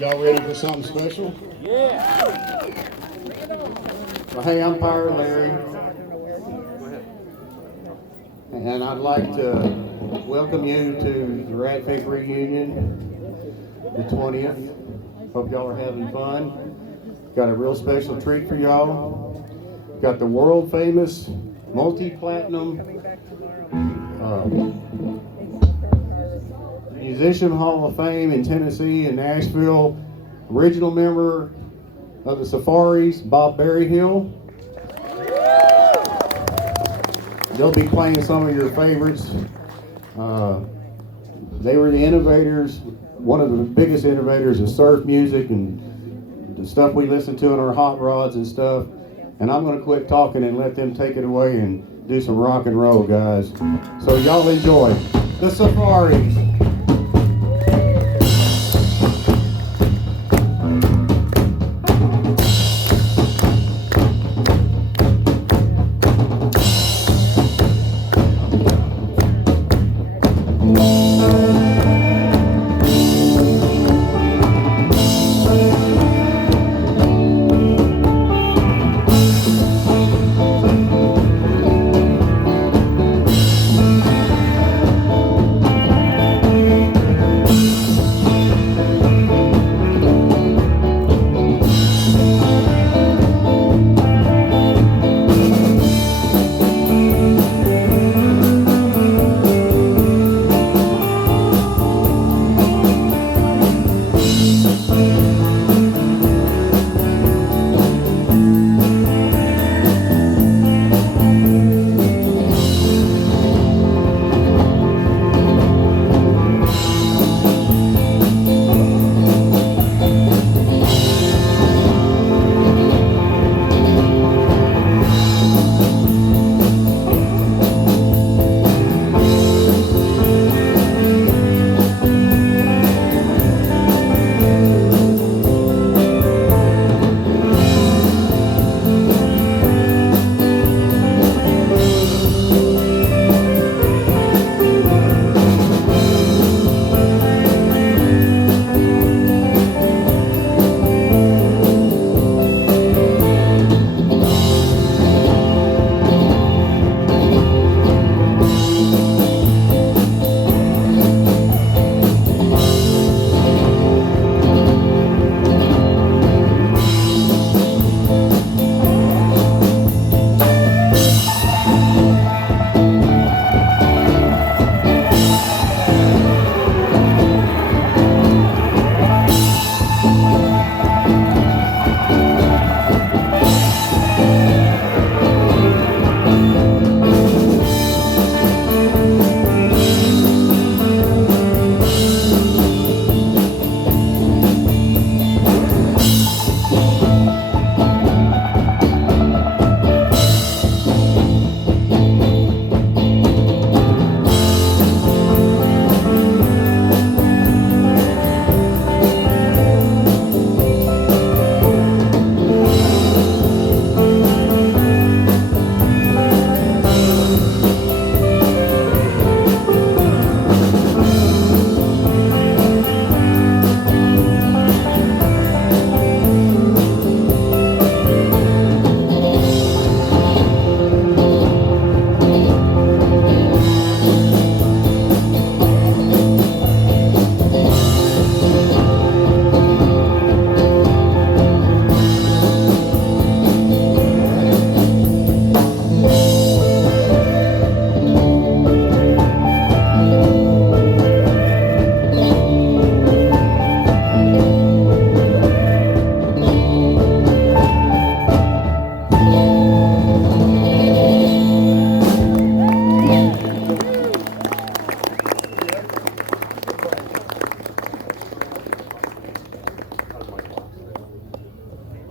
Y'all ready for something special? Yeah. Well, hey, I'm Pirate Larry, and I'd like to welcome you to the Rat Fink reunion, the 20th. Hope y'all are having fun. Got a real special treat for y'all. Got the world famous, multi-platinum Musician Hall of Fame in Tennessee and Nashville, original member of the Sufaris, Bob Berryhill. They'll be playing some of your favorites. They were the innovators, one of the biggest innovators of surf music and the stuff we listen to in our hot rods and stuff. And I'm going to quit talking and let them take it away and do some rock and roll, guys. So y'all enjoy the Sufaris.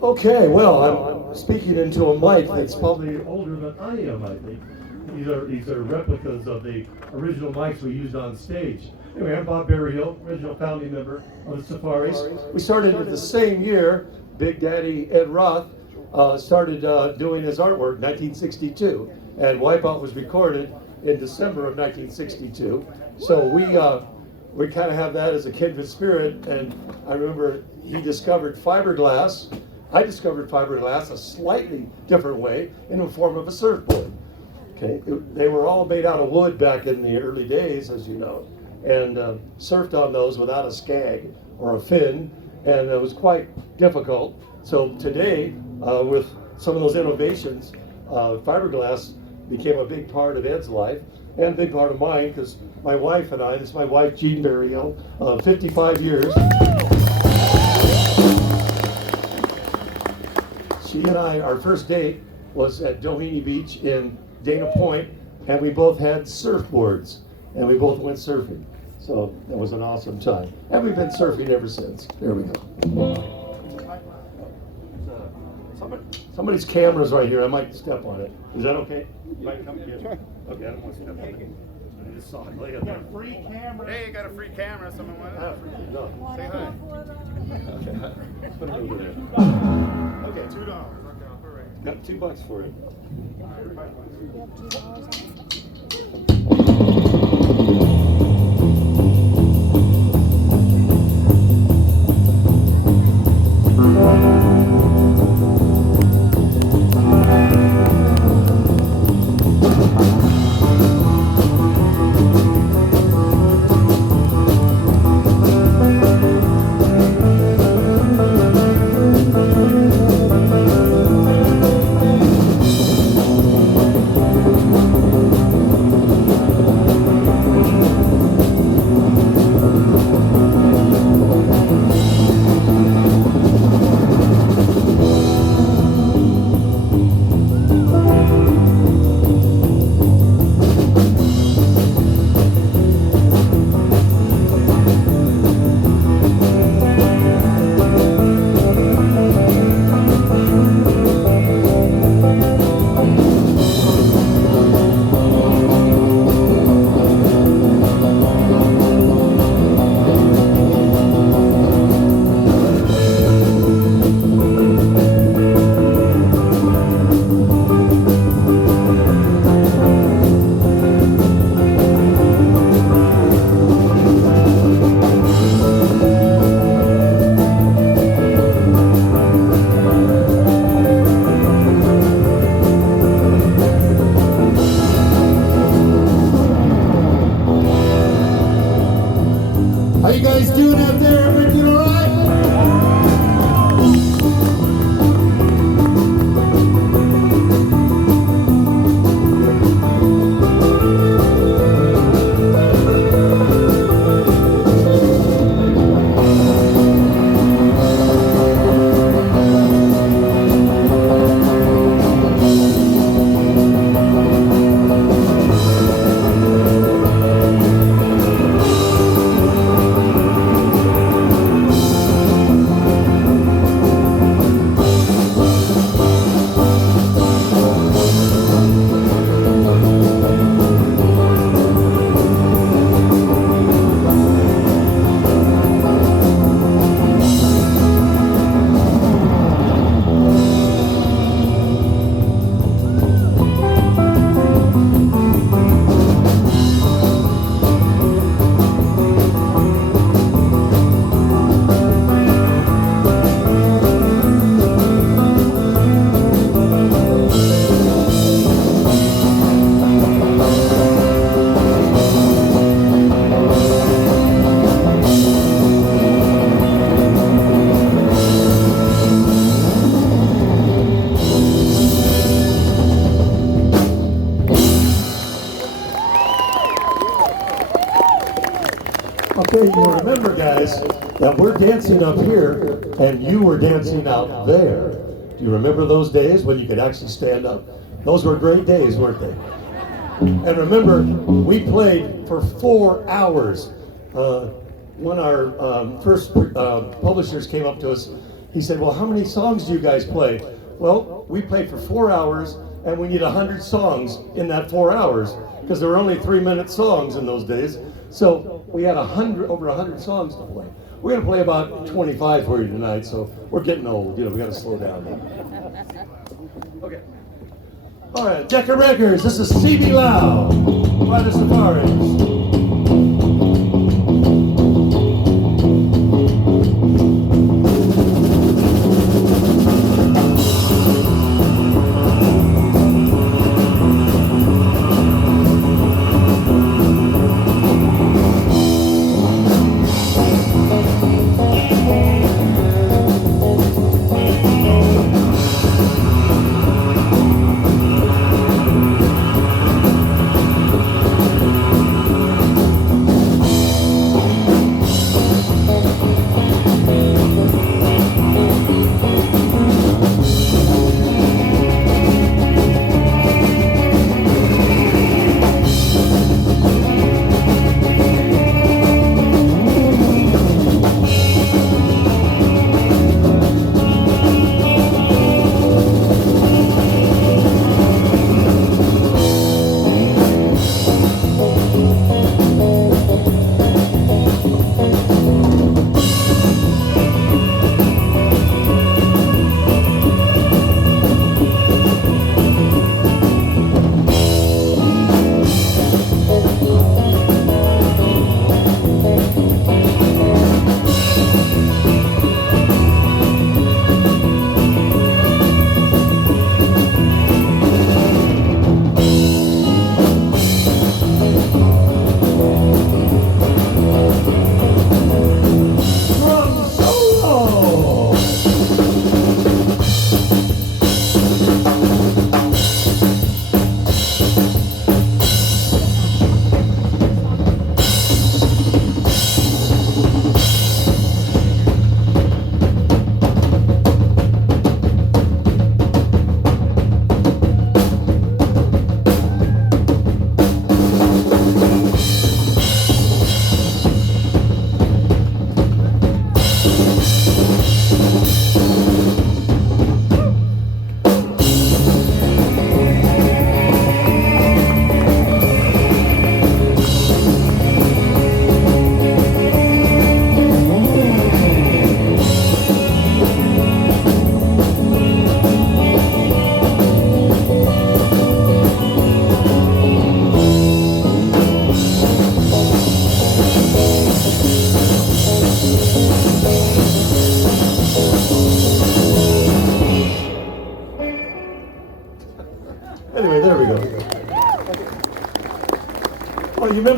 Okay, well, I'm speaking into a mic that's probably older than I am, I think. These are replicas of the original mics we used on stage. Anyway, I'm Bob Berryhill, original founding member of the Sufaris. We started at the same year. Big Daddy Ed Roth started doing his artwork, 1962, and Wipeout was recorded in December of 1962. So we kind of have that as a kindred spirit. And I remember he discovered fiberglass. I discovered fiberglass a slightly different way in the form of a surfboard. Okay, they were all made out of wood back in the early days, as you know, and surfed on those without a skag or a fin, and it was quite difficult. So today, with some of those innovations, fiberglass became a big part of Ed's life and a big part of mine, because my wife and I, this is my wife Jean Burial, 55 years. She and I, our first date was at Doheny Beach in Dana Point, and we both had surfboards, and we both went surfing. So that was an awesome time. And we've been surfing ever since. There we go. Somebody's camera's right here. I might step on it. Is that okay? You might come get it. Okay, I don't want to step on it. I just saw it lay up there. Free camera. Hey, you got a free camera. Someone want it? No. Say hi. Okay. Put it over there. Okay, $2. Okay, all right. Got $2 for it. How you guys doing out there? Everybody doing all right? Okay, you remember, guys, that we're dancing up here and you were dancing out there. Do you remember those days when you could actually stand up? Those were great days, weren't they? And remember, we played for 4 hours. When our first publishers came up to us, he said, well, how many songs do you guys play? Well, we played for 4 hours, and we need 100 songs in that 4 hours, because there were only 3-minute songs in those days. So we had over 100 songs to play. We're going to play about 25 for you tonight, so we're getting old. You know, we got to slow down. Okay. All right, Decca Records. This is CB Lau by the Sufaris.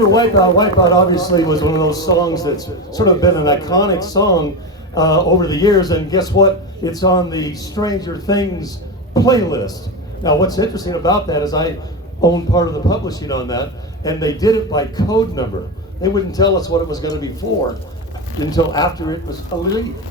remember Wipeout. Wipeout obviously was one of those songs that's sort of been an iconic song over the years, and guess what? It's on the Stranger Things playlist. Now, what's interesting about that is I own part of the publishing on that, and they did it by code number. They wouldn't tell us what it was going to be for until after it was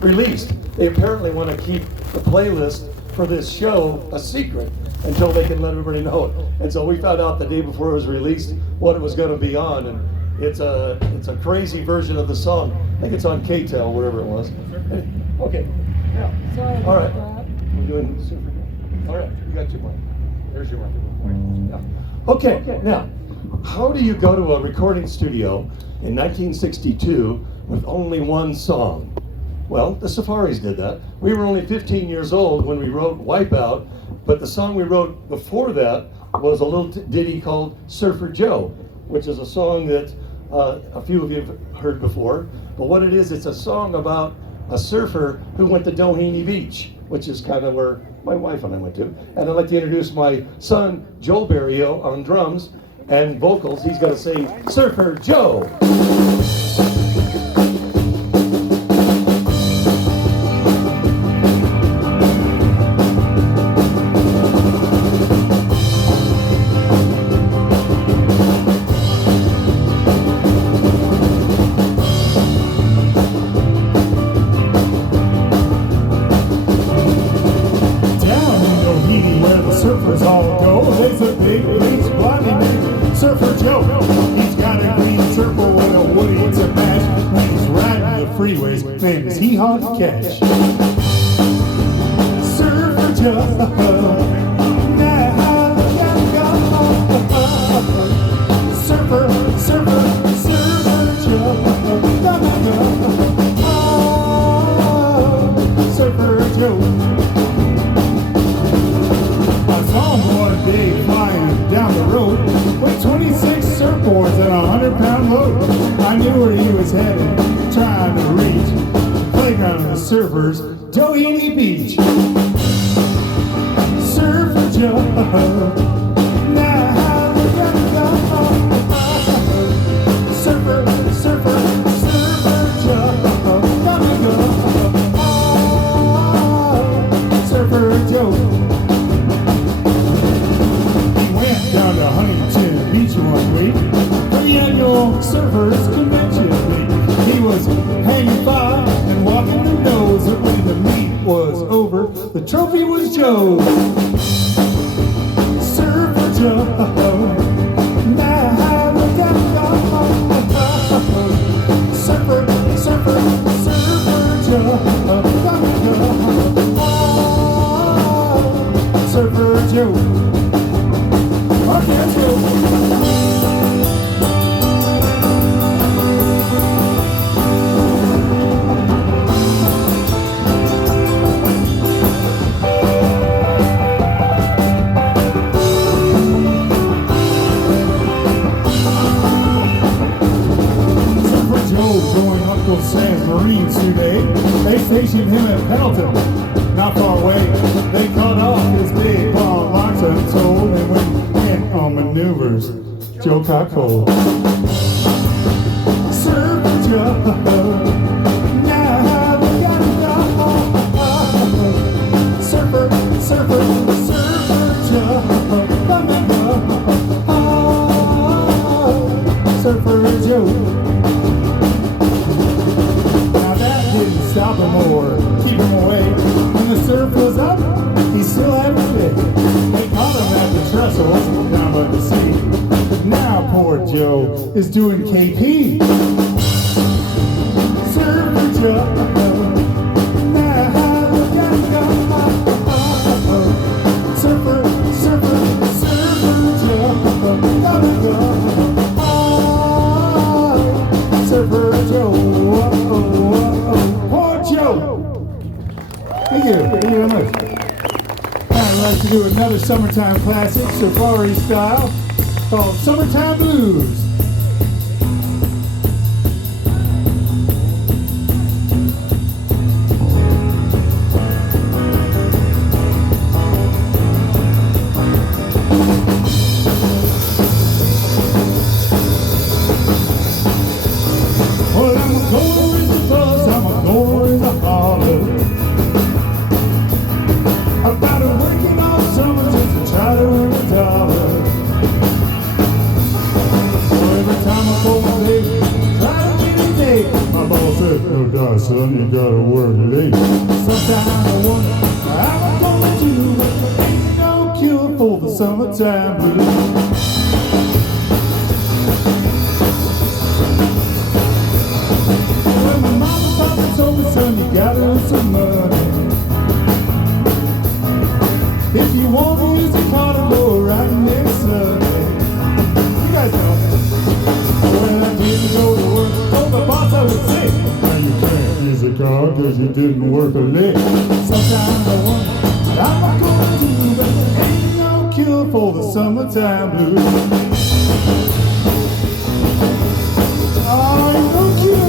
released. They apparently want to keep the playlist for this show a secret until they can let everybody know it. And so we found out the day before it was released what it was going to be on, and it's a crazy version of the song. I think it's on KTEL, wherever it was. Okay, now, all right, we're doing super. All right, you got your mic. There's your mic. Yeah. Okay, now, how do you go to a recording studio in 1962 with only one song? Well, the Sufaris did that. We were only 15 years old when we wrote Wipeout, but the song we wrote before that was a little ditty called Surfer Joe, which is a song that a few of you have heard before. But what it is, it's a song about a surfer who went to Doheny Beach, which is kind of where my wife and I went to. And I'd like to introduce my son, Joel Barrio, on drums and vocals. He's going to sing Surfer Joe. Surfers all go. There's a big beach blondie named Surfer Joe. He's got a green surfer with a woody to match. When he's riding the freeways, name is Hee Haw Cash. Surfer Joe. Now we gotta go. Surfer Joe. Surfer Joe. One day flying down the road with 26 surfboards and a 100-pound load. I knew where he was headed, trying to reach the playground of the surfers, Doheny Beach. Surfer Joe, now we gotta go. Surfer Joe, gotta go. Surfer Joe. Down to Huntington Beach one week for the annual Surfers Convention week. He was hanging fire and walking the nose, but when the meet was over, the trophy was Joe's. Surfer Joe, now we gotta go. Surfer Joe, gotta go. Surfer Joe. Uncle Sam's Marines today. They stationed him at Pendleton, not far away. They cut off his big long locks untold, and when he went on maneuvers, Joe caught cold. Surfer Joe, now we gotta go. Surfer Joe, come and go. Surfer Joe. Didn't stop him or keep him away. When the surf was up, he still had his day. They caught him at the trestles down by the sea. But now poor Joe is doing KP. Surfer Joe, now we gotta go. Surfer Joe, gotta go. Surfer Joe. Thank you very much. I'd like to do another summertime classic, Sufaris style, called Summertime Blues. no doubt, son, you gotta work late. Sometimes I wonder how I'm gonna do, but ain't no cure for the summertime blues. When my mama and papa told me, son, you gotta earn some money. If you want to use a car to go right next Sunday. You guys know. When I didn't go to work, told my boss I was sick. Now you can't use a car because you didn't work a lick. Sometimes I wonder what I'm gonna do, but there ain't no cure for the summertime blues. Oh, ain't no cure.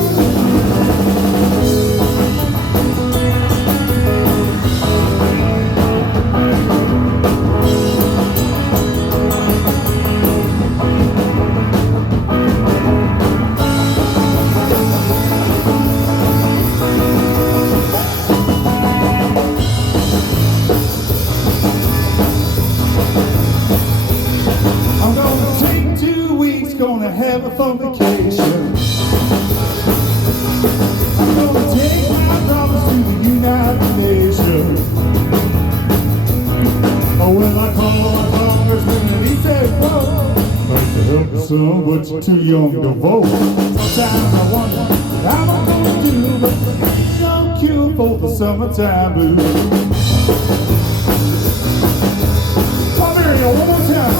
I'm gonna take 2 weeks, gonna have a fun vacation. I'm gonna take my brothers to the United Nations. Oh, when I call my congressman and he said, whoa, like to help you son, but you're too young to vote. Sometimes I wonder how I'm gonna do, but there ain't no cure for the summertime blues. Come here, yo, one more time.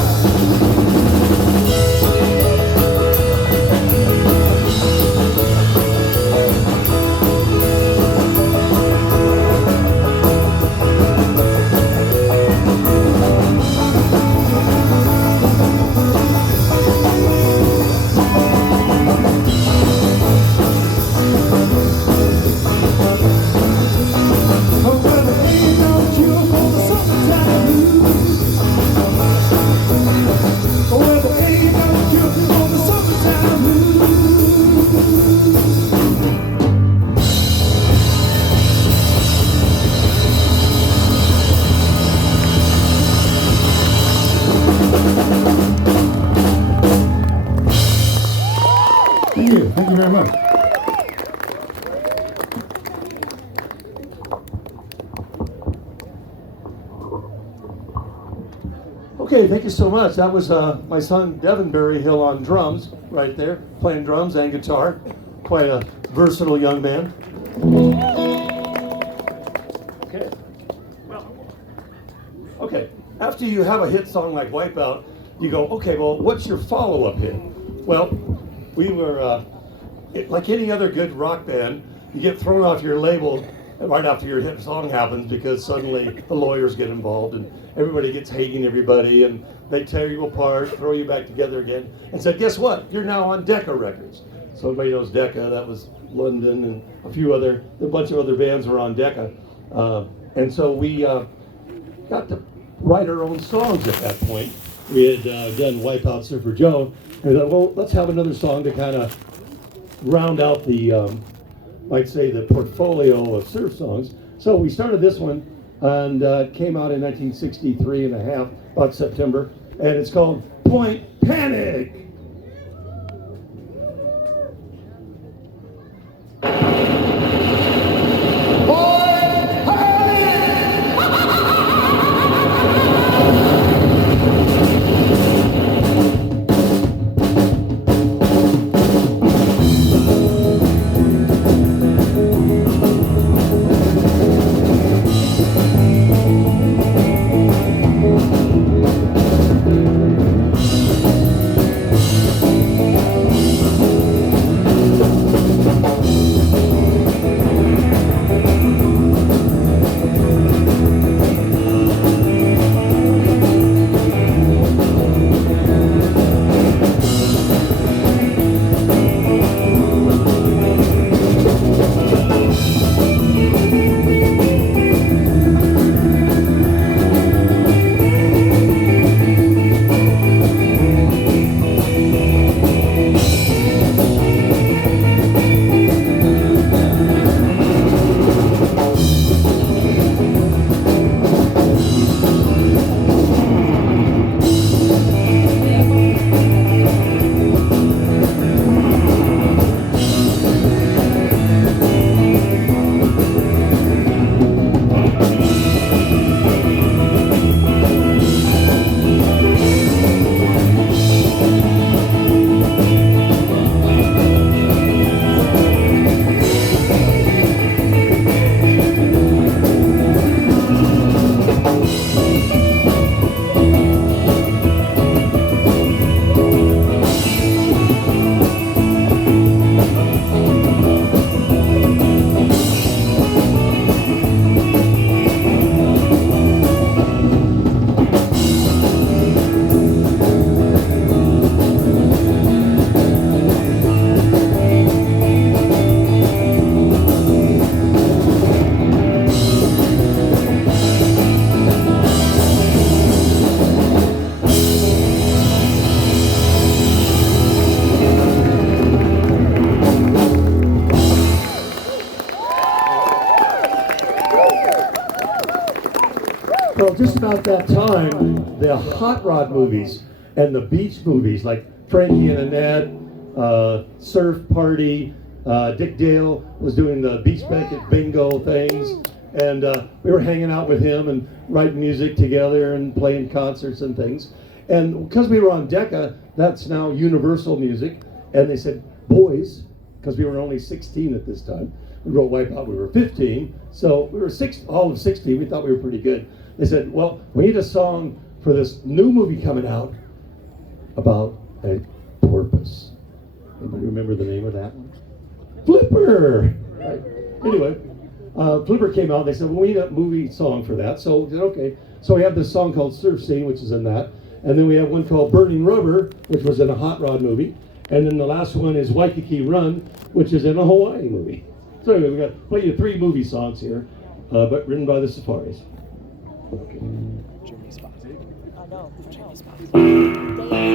Oh, well, there ain't no cure for the summertime blues. Oh, well, there ain't no cure for the summertime blues. Thank you very much. Okay, thank you so much. That was my son Devin Berryhill on drums, right there, playing drums and guitar. Quite a versatile young man. Okay. Okay, after you have a hit song like Wipeout, you go, okay, well, what's your follow-up hit? Well, we were, like any other good rock band, you get thrown off your label right after your hit song happens because suddenly the lawyers get involved and everybody gets hating everybody and they tear you apart, throw you back together again, and said, guess what? You're now on Decca Records. So everybody knows Decca. That was London and a bunch of other bands were on Decca. And so we got to write our own songs at that point. We had done Wipeout Surfer Joe. And we thought, well, let's have another song to kind of round out the, might say, the portfolio of surf songs. So we started this one, and it came out in 1963 and a half, about September, and it's called Point Panic. Well, just about that time, the hot rod movies and the beach movies, like Frankie and Annette, Surf Party, Dick Dale was doing the beach blanket bingo things, and we were hanging out with him and writing music together and playing concerts and things. And because we were on Decca, that's now Universal Music, and they said, boys, because we were only 16 at this time, we wrote Wipeout, we were 15, so we were all of 16, we thought we were pretty good. They said, well, we need a song for this new movie coming out about a porpoise. Anybody remember the name of that one? Flipper! Right. Anyway, Flipper came out, they said, well, we need a movie song for that, so we said, okay. So we have this song called Surf Scene, which is in that, and then we have one called Burning Rubber, which was in a hot rod movie, and then the last one is Waikiki Run, which is in a Hawaii movie. So anyway, we got play you 3 movie songs here, but written by the Sufaris. Okay. Jimmy Spots. I know. Jimmy Spots.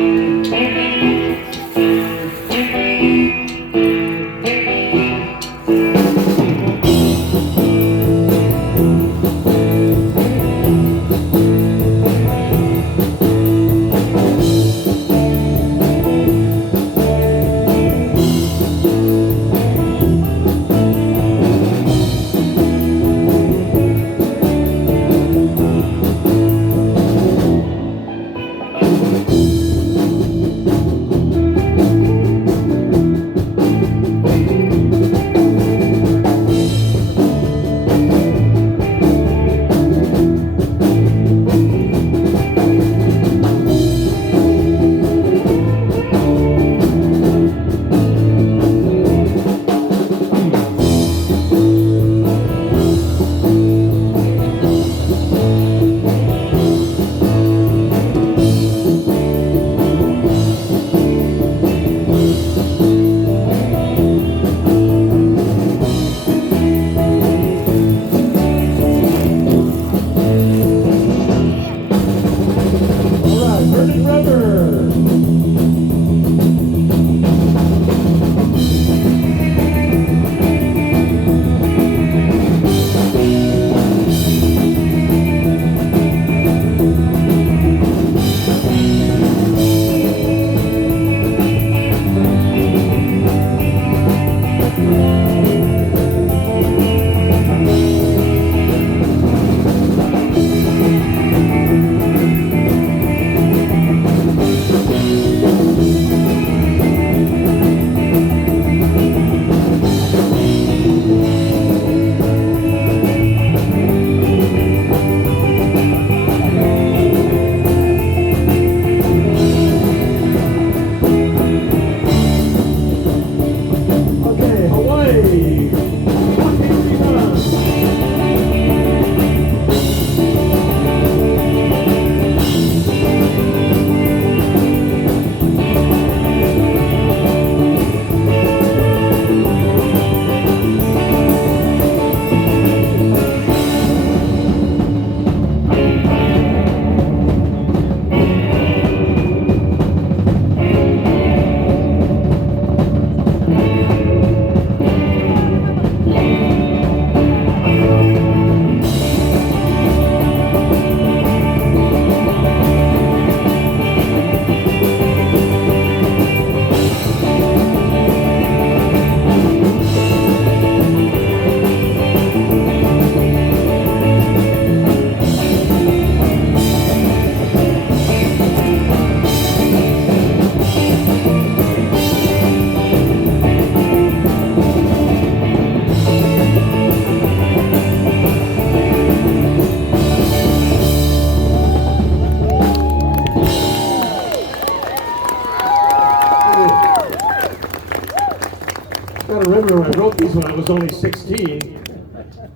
remember when I wrote these when I was only 16,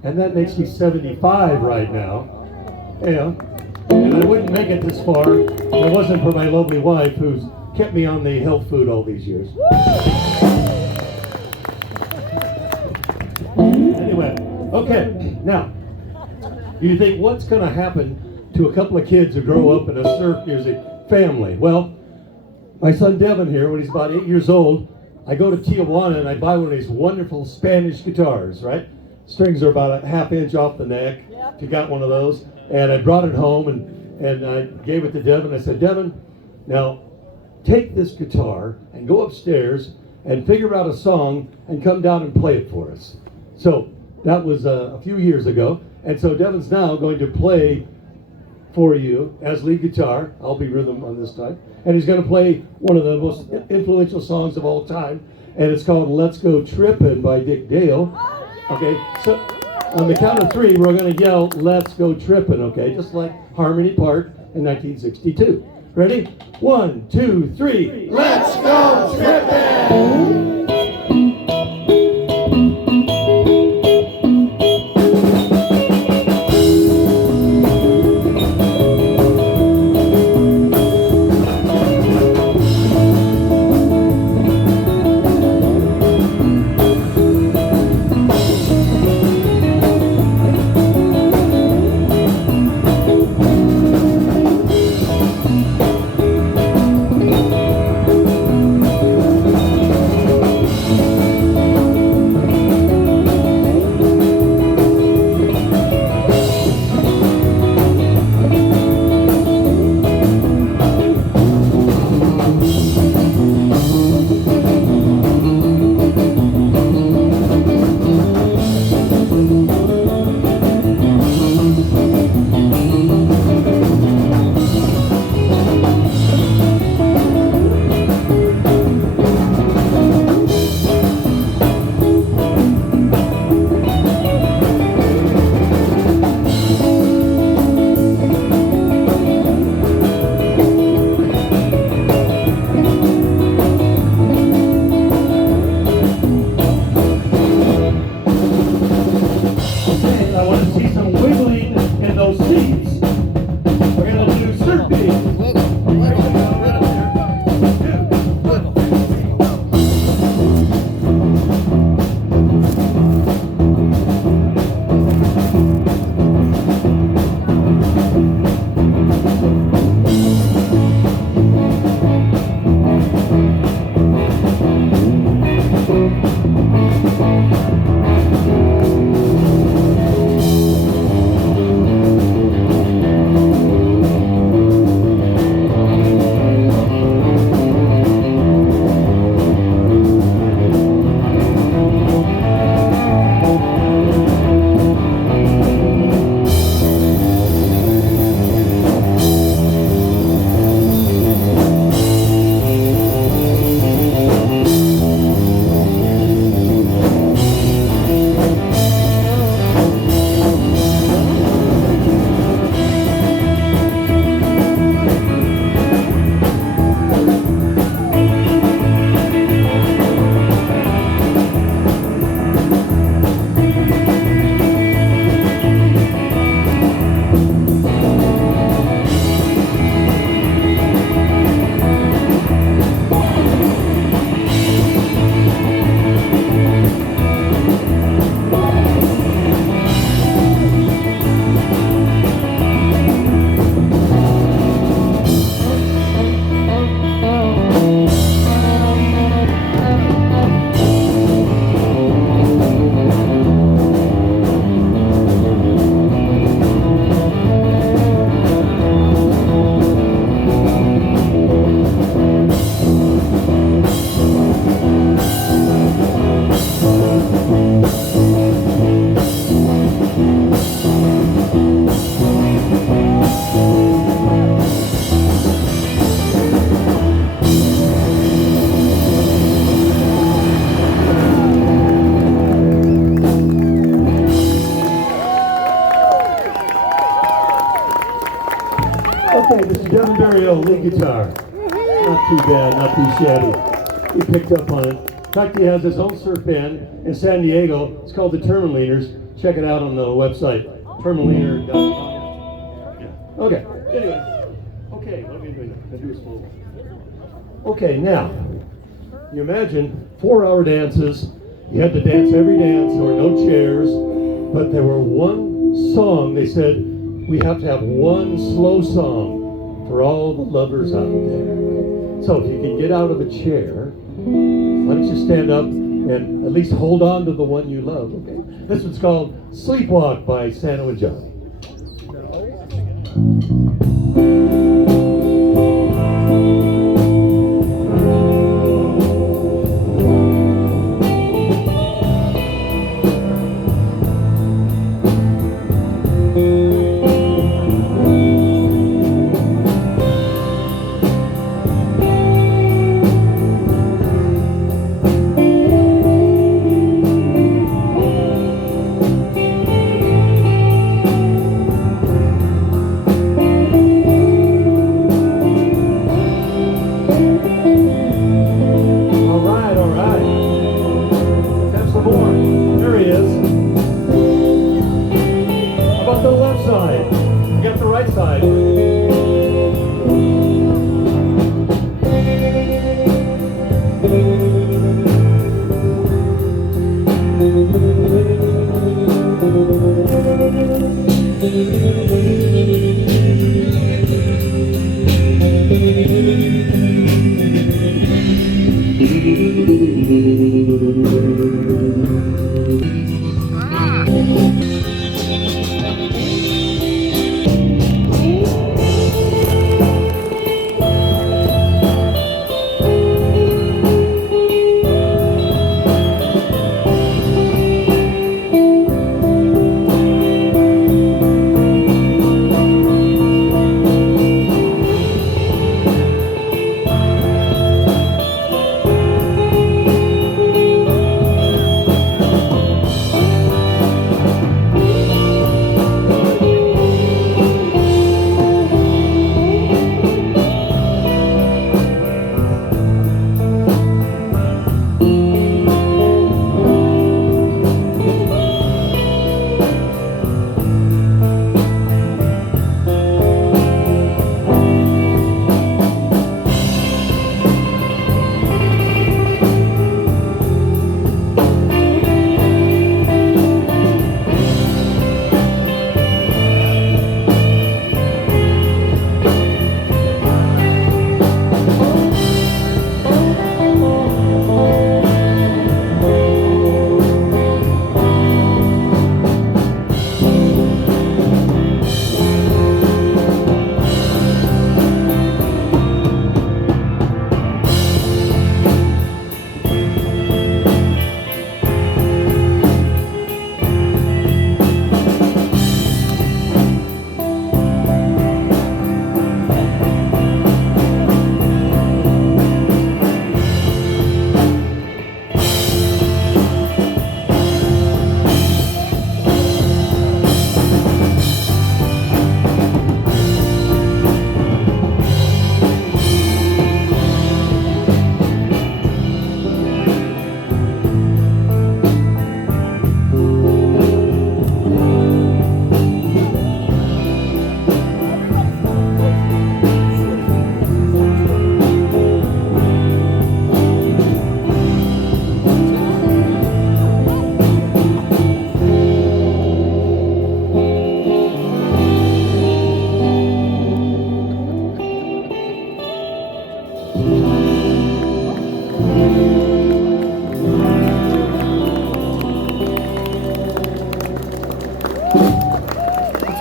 and that makes me 75 right now. Yeah. And I wouldn't make it this far if it wasn't for my lovely wife who's kept me on the health food all these years. Anyway, okay, now, you think what's going to happen to a couple of kids who grow up in a surf music family? Well, my son Devin here, when he's about 8 years old, I go to Tijuana and I buy one of these wonderful Spanish guitars, right? Strings are about a half inch off the neck. If you got one of those. and I brought it home and I gave it to Devin. I said, Devin, now take this guitar and go upstairs and figure out a song and come down and play it for us. So that was a few years ago. And so Devin's now going to play for you as lead guitar. I'll be rhythm on this time. And he's going to play one of the most influential songs of all time. And it's called Let's Go Trippin' by Dick Dale. Okay, so on the count of three, we're going to yell, Let's Go Trippin', okay? Just like Harmony Park in 1962. Ready? 1, 2, 3. Let's go trippin'! Okay, this is Devin Barrio, lead guitar. Not too bad, not too shabby. He picked up on it. In fact, he has his own surf band in San Diego. It's called the Termaliners. Check it out on the website, termaliner.com. Yeah. Okay, anyway. Okay, what are we doing? Let's do a slow one. Okay, now, you imagine 4-hour dances. You had to dance every dance. There were no chairs. But there were one song. They said, we have to have one slow song for all the lovers out there. So if you can get out of a chair, why don't you stand up and at least hold on to the one you love, okay? This one's called Sleepwalk by Santa and Johnny.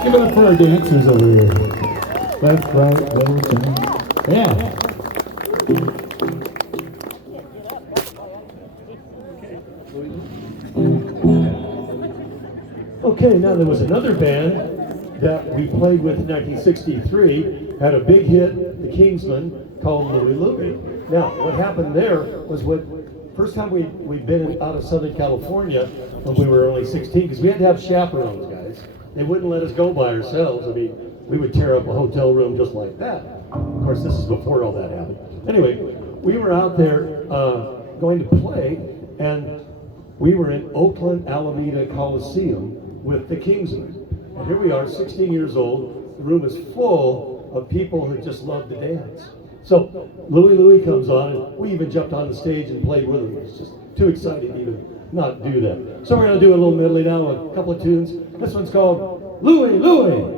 Give it up for our dancers over here. Left, right, left, right. Yeah. Okay, now there was another band that we played with in 1963, had a big hit, the Kingsmen, called Louie Louie. Now, what happened there was first time we'd been out of Southern California when we were only 16, because we had to have chaperones, guys. They wouldn't let us go by ourselves. I mean, we would tear up a hotel room just like that. Of course, this is before all that happened. Anyway, we were out there going to play, and we were in Oakland Alameda Coliseum with the Kingsmen. And here we are, 16 years old. The room is full of people who just love to dance. So Louie Louie comes on, and we even jumped on the stage and played with him. It's just too exciting to even not do that. So we're going to do a little medley now, a couple of tunes. This one's called Louie Louie.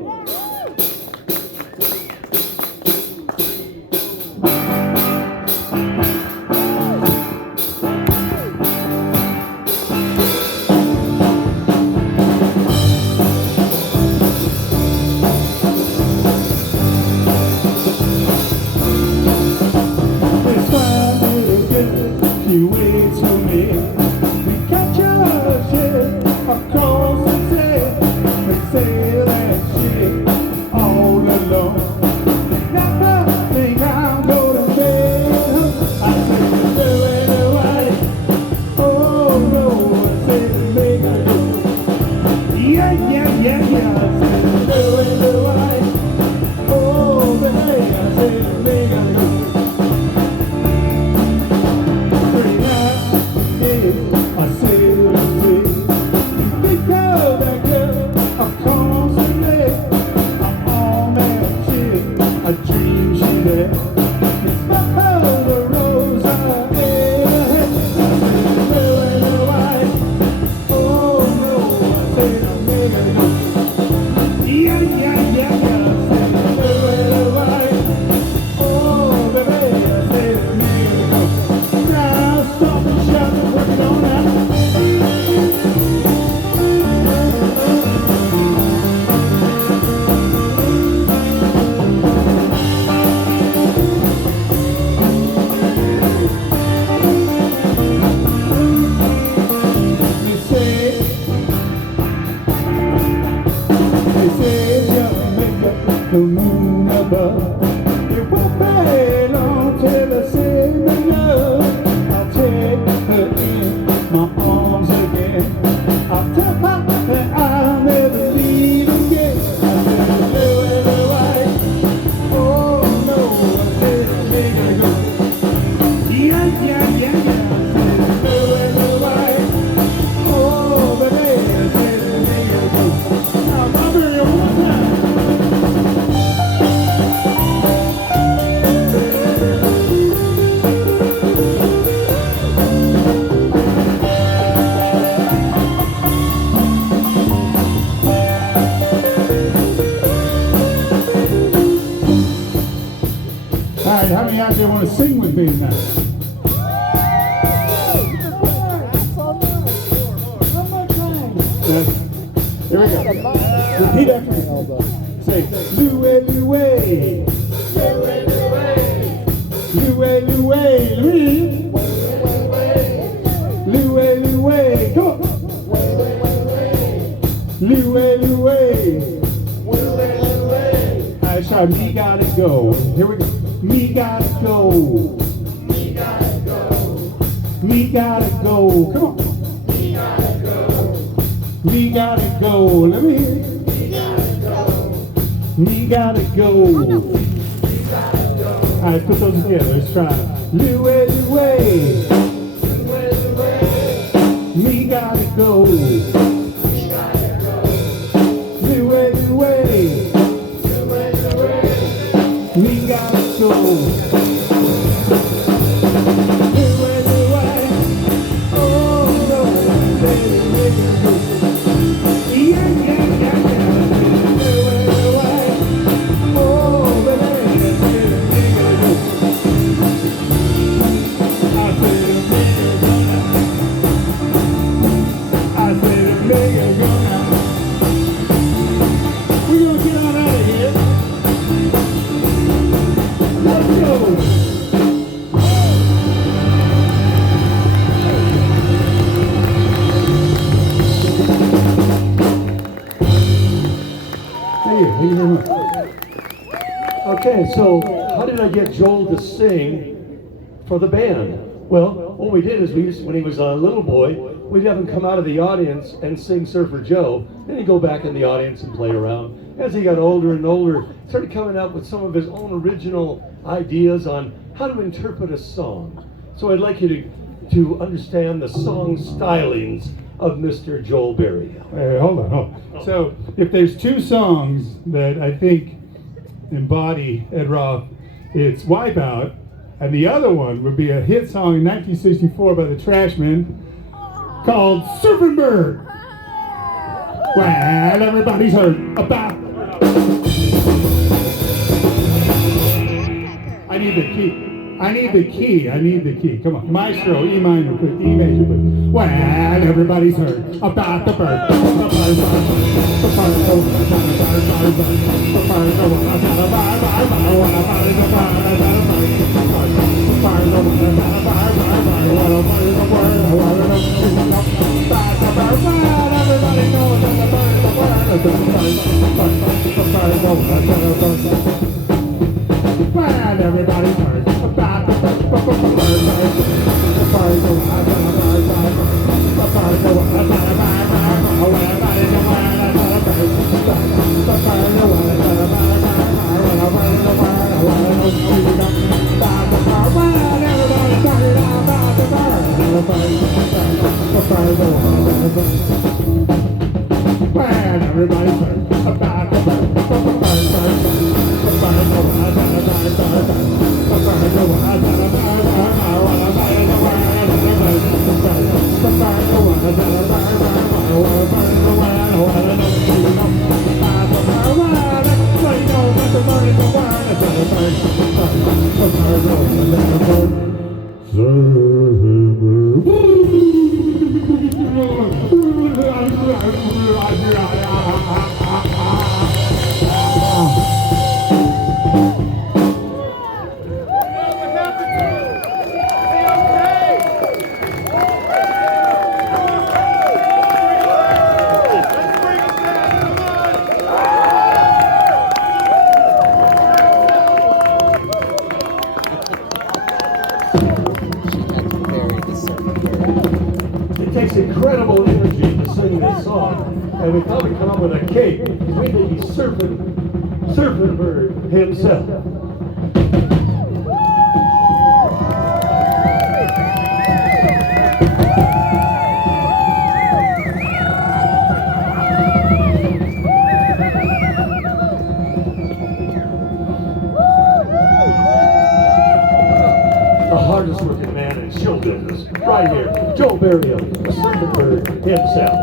want to sing with me tonight? Here we go. Repeat after me. Say, Louie, Louie. Louie, Louie. Louie, Louie. Louie. Louie, Louie. Come on. Louie, Louie. I shout, me gotta go. Here we go. Me gotta go. Me gotta go. Me gotta go. Come on. Me gotta go. Me gotta go. Let me hear it. Me gotta go. Me gotta go. Me gotta go. All right, put those together. Let's try it. Louie, Louie. Me gotta go. Me gotta go. Louie, Louie. We gotta go. Louie, Louie. Oh no, baby, baby, baby. Yeah, yeah, yeah, yeah. Louie, Louie. Oh baby, baby, baby. I said, make it go now. We're gonna get on out of here. Let's go. Thank you very much. Okay, so how did I get Joel to sing for the band? Well, what we did is when he was a little boy, we'd have him come out of the audience and sing Surfer Joe. Then he'd go back in the audience and play around. As he got older and older, he started coming up with some of his own original ideas on how to interpret a song. So I'd like you to understand the song stylings of Mr. Joel Berry. Hold on. So, if there's two songs that I think embody Ed Roth, it's Wipeout, and the other one would be a hit song in 1964 by the Trashmen called Surfing Bird. Well, everybody's heard about. I need the key. I need the key. Come on. Maestro, E minor, please. E major, please. Well, everybody's heard about the bird. The bird, well, everybody's heard about the It takes incredible energy to sing this song, and we thought we'd come up with a cake because we think he's surfing bird himself. The hardest working man in show business, right here, Joel Berry, the surfing bird himself.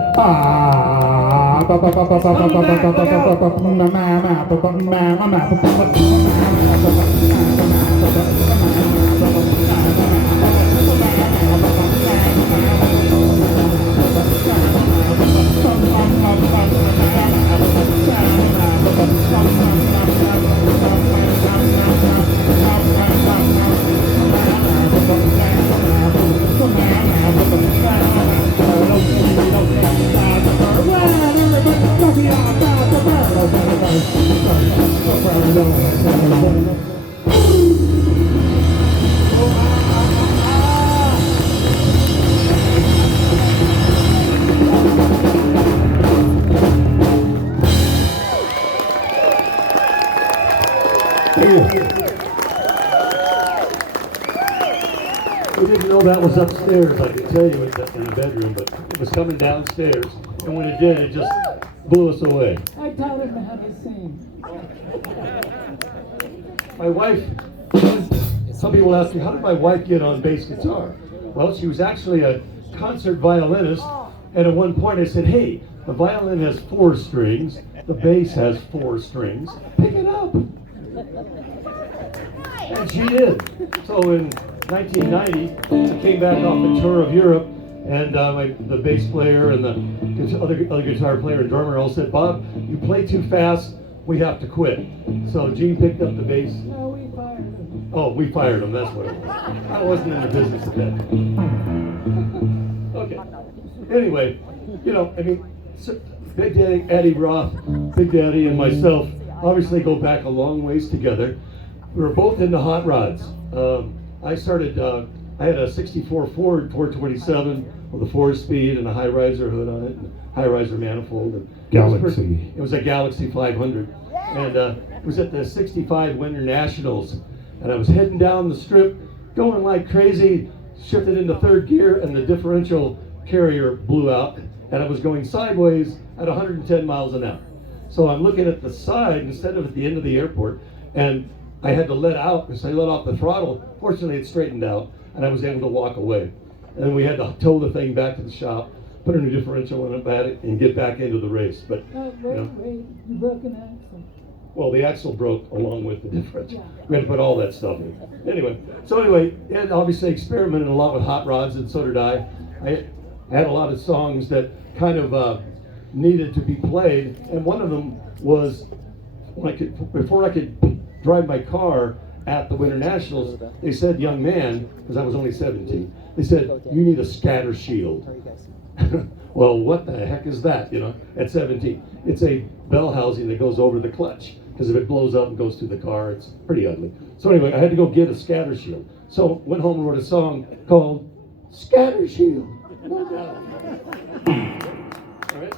We didn't know that was upstairs, I can tell you, in the bedroom, but it was coming downstairs. And when it did, it just blew us away. I taught him how to sing. My wife, some people ask me, how did my wife get on bass guitar? Well, she was actually a concert violinist, and at one point I said, hey, the violin has 4 strings, the bass has 4 strings, pick it up. And she did. So in 1990, I came back off the tour of Europe, and the bass player and the other guitar player and drummer all said, Bob, you play too fast, we have to quit. So Gene picked up the bass. No, we fired him. Oh, we fired him, that's what it was. I wasn't in the business of that. Okay. Anyway, you know, I mean, Big Daddy, Eddie Roth, Big Daddy and myself obviously go back a long ways together. We were both into hot rods. I started, I had a 64 Ford 427 with a 4-speed and a high riser hood on it, and high riser manifold. And Galaxy. It was a Galaxy 500. And it was at the 65 Winter Nationals. And I was heading down the strip, going like crazy, shifted into 3rd gear, and the differential carrier blew out. And I was going sideways at 110 miles an hour. So I'm looking at the side instead of at the end of the airport, and I had to let out, so I let off the throttle. Fortunately, it straightened out, and I was able to walk away. And then we had to tow the thing back to the shop, put a new differential in it, and get back into the race. But Wait, you broke an axle. well, the axle broke along with the differential. We had to put all that stuff in. Anyway, and obviously experimented a lot with hot rods, and so did I. I had a lot of songs that kind of needed to be played, and one of them was before I could drive my car at the Winter Nationals, they said, young man, because I was only 17, they said, you need a scatter shield. Well, what the heck is that, you know, at 17? It's a bell housing that goes over the clutch, because if it blows up and goes through the car, it's pretty ugly. So anyway, I had to go get a scatter shield. So went home and wrote a song called Scatter Shield. No doubt. All right.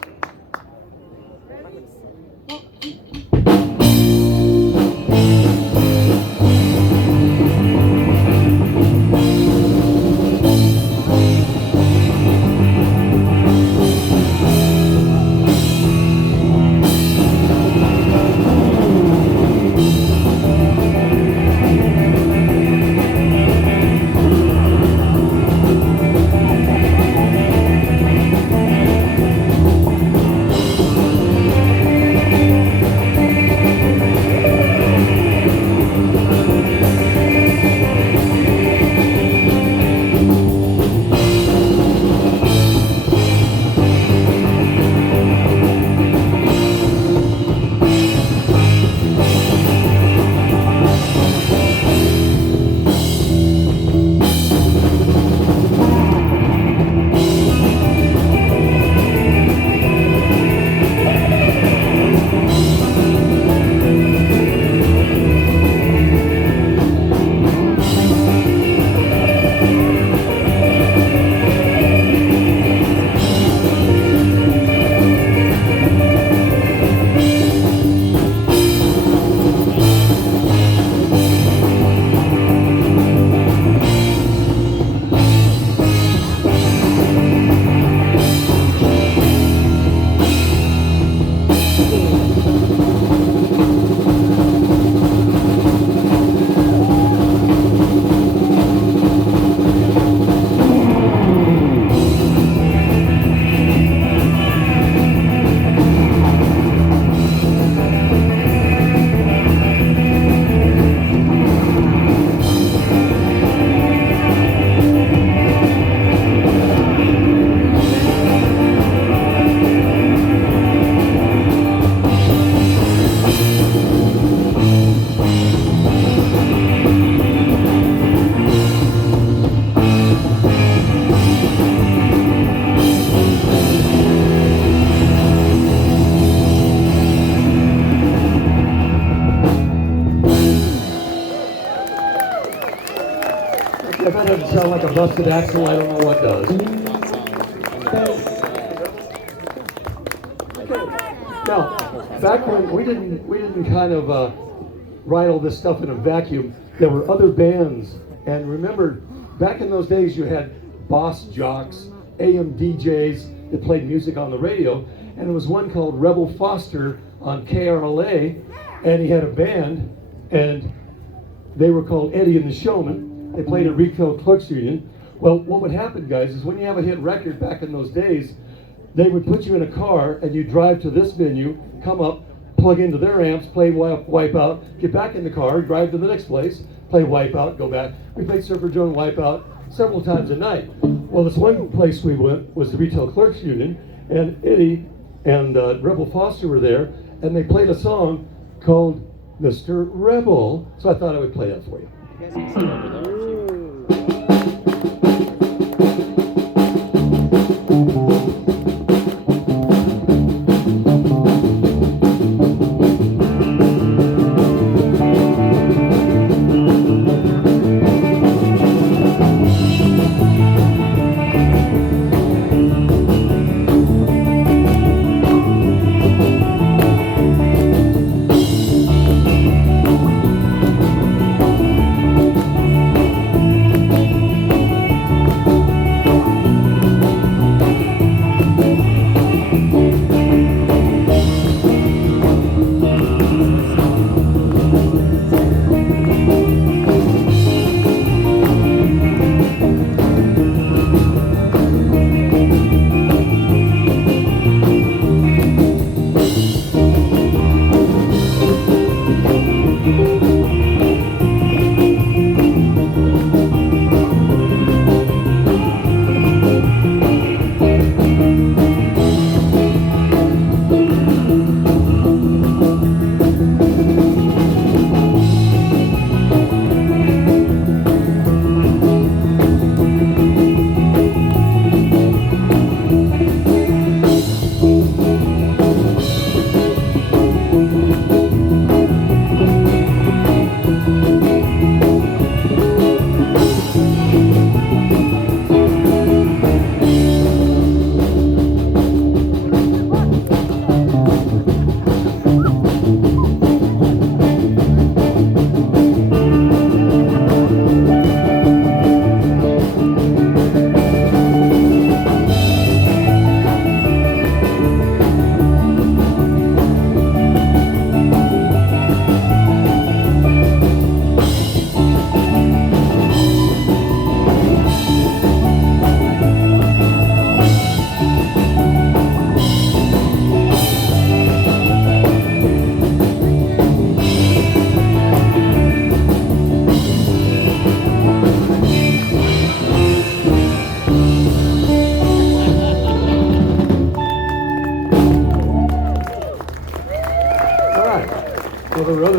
sound like a busted axle, I don't know what does. Now, back when we didn't kind of write all this stuff in a vacuum, there were other bands. And remember, back in those days, you had boss jocks, AM DJs that played music on the radio. And there was one called Rebel Foster on KRLA, and he had a band, and they were called Eddie and the Showman. They played at Retail Clerks Union. Well, what would happen, guys, is when you have a hit record back in those days, they would put you in a car and you drive to this venue, come up, plug into their amps, play Wipeout, get back in the car, drive to the next place, play Wipeout, go back. We played Surfer Joe and Wipeout several times a night. Well, this one place we went was the Retail Clerks Union, and Eddie and Rebel Foster were there, and they played a song called Mr. Rebel. So I thought I would play that for you.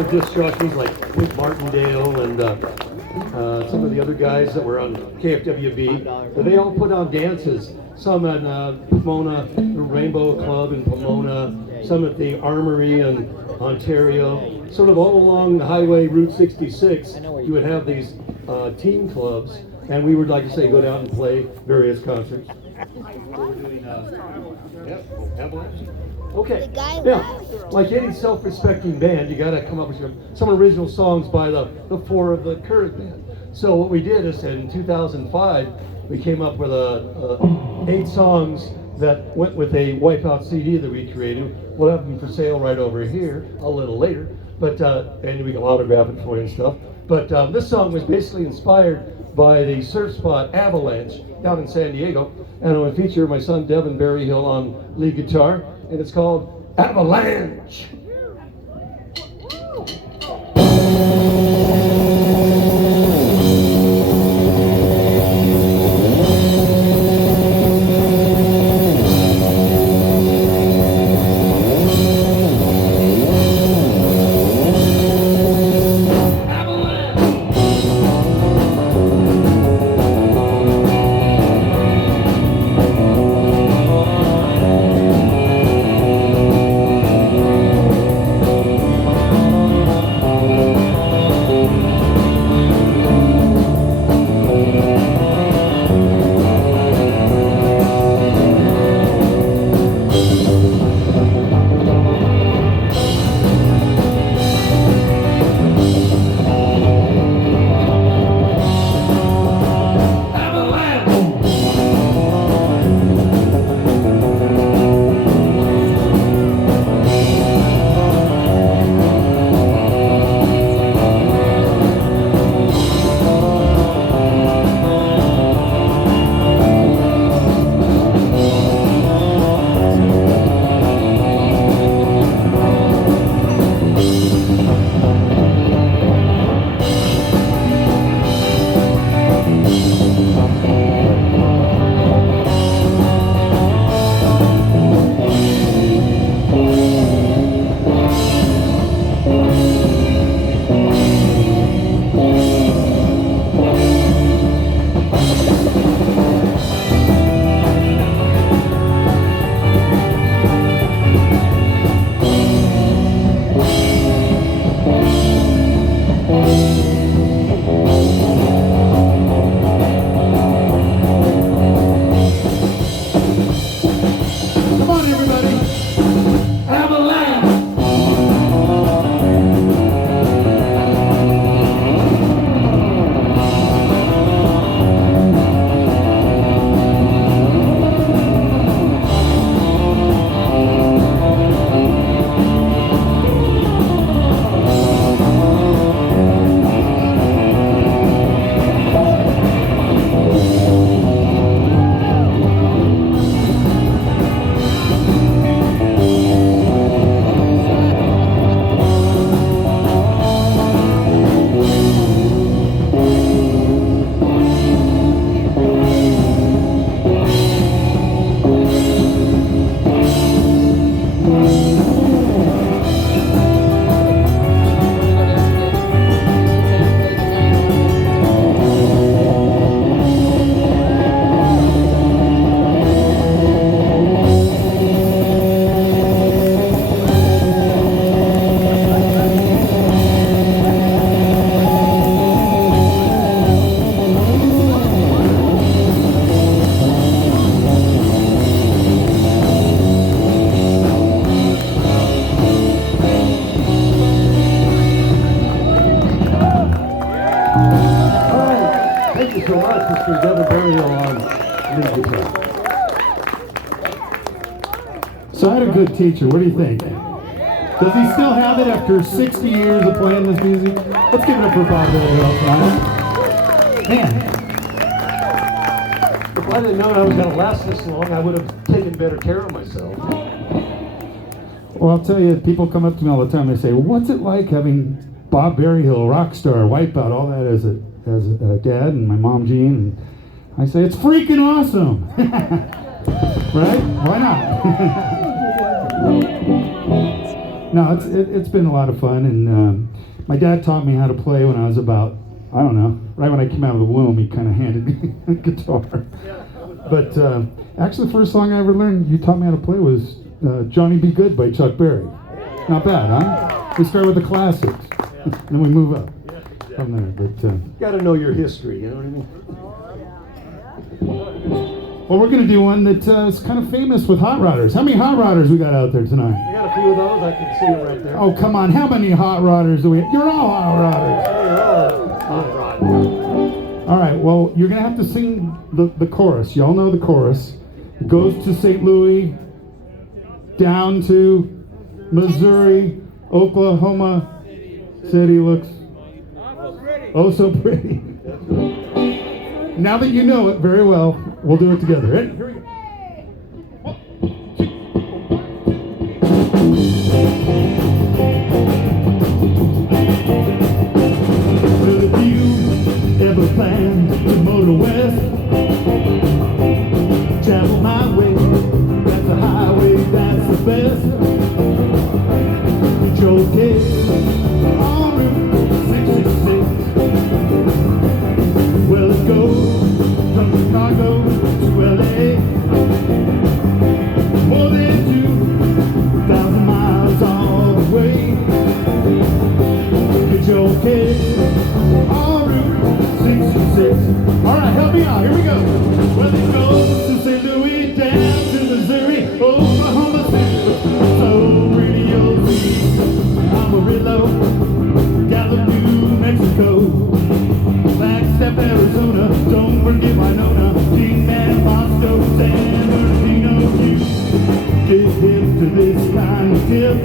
Disc jockeys like Whit Martindale and some of the other guys that were on KFWB, but they all put on dances. Some at Pomona, the Rainbow Club in Pomona, some at the Armory in Ontario. Sort of all along the highway Route 66, you would have these teen clubs, and we would, like I say, go down and play various concerts. We're doing, Avalanche. Okay, now, like any self-respecting band, you got to come up with some original songs by the four of the current band. So what we did is in 2005, we came up with 8 songs that went with a Wipeout CD that we created. We'll have them for sale right over here a little later, but and we can autograph it for you and stuff. But this song was basically inspired by the surf spot Avalanche down in San Diego, and I'm going to feature my son Devin Berryhill on lead guitar, and it's called Avalanche. good teacher. What do you think? Does he still have it after 60 years of playing this music? Let's give it up for Bob Berryhill. Man, If I didn't know I was going to last this long, I would have taken better care of myself. well, I'll tell you, people come up to me all the time. They say, well, what's it like having Bob Berryhill, rock star, Wipeout, all that as a dad, and my mom, Jean? And I say, it's freaking awesome. Right? Why not? No, it's been a lot of fun, and my dad taught me how to play when I was about, I don't know, right when I came out of the womb. He kind of handed me a guitar. But actually, the first song I ever learned you taught me how to play was Johnny Be Good by Chuck Berry. Not bad, huh? We start with the classics, and then we move up from there. But You got to know your history, you know what I mean? well, we're going to do one that is kind of famous with hot rodders. How many hot rodders we got out there tonight? I got a few of those. I can see them right there. Oh, come on. How many hot rodders do we have? You're all hot rodders. All right, well, you're going to have to sing the chorus. Y'all know the chorus. It goes to St. Louis, down to Missouri, Oklahoma City looks oh so pretty. Now that you know it very well, we'll do it together. Ready? Here we go. Well, if you ever plan to motor west, travel my way, that's the highway, that's the best. Get your kids on Route 66. Well, it goes from Chicago to LA, more than 2,000 miles all the way. Get your kids on Route 66. All right, help me out. Here we go. Well, it goes to St. Louis, down to Missouri, Oklahoma City, so Radio Z, Amarillo, Gallup, New Mexico, Flagstaff, Arizona, don't forget Winona, Kingman, Boston, San Bernardino. You get hip to this kind of tip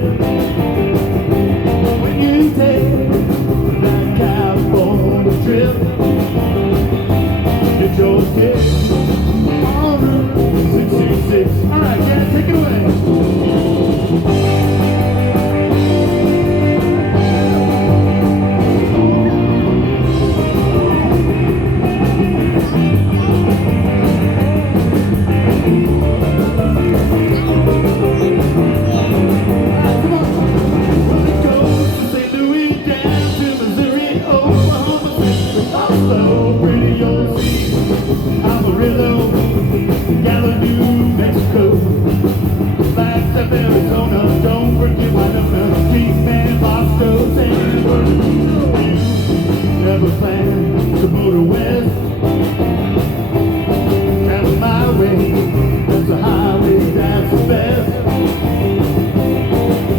when you take that California trip. Get your kids on Route 66. All right, Dad, take it away. Amarillo, Gallup, New Mexico, Flagstaff, Arizona, don't forget Winona, Kingman, Boston, San Bernardino. Never plan to motor west, travel my way, that's the highway, that's the best.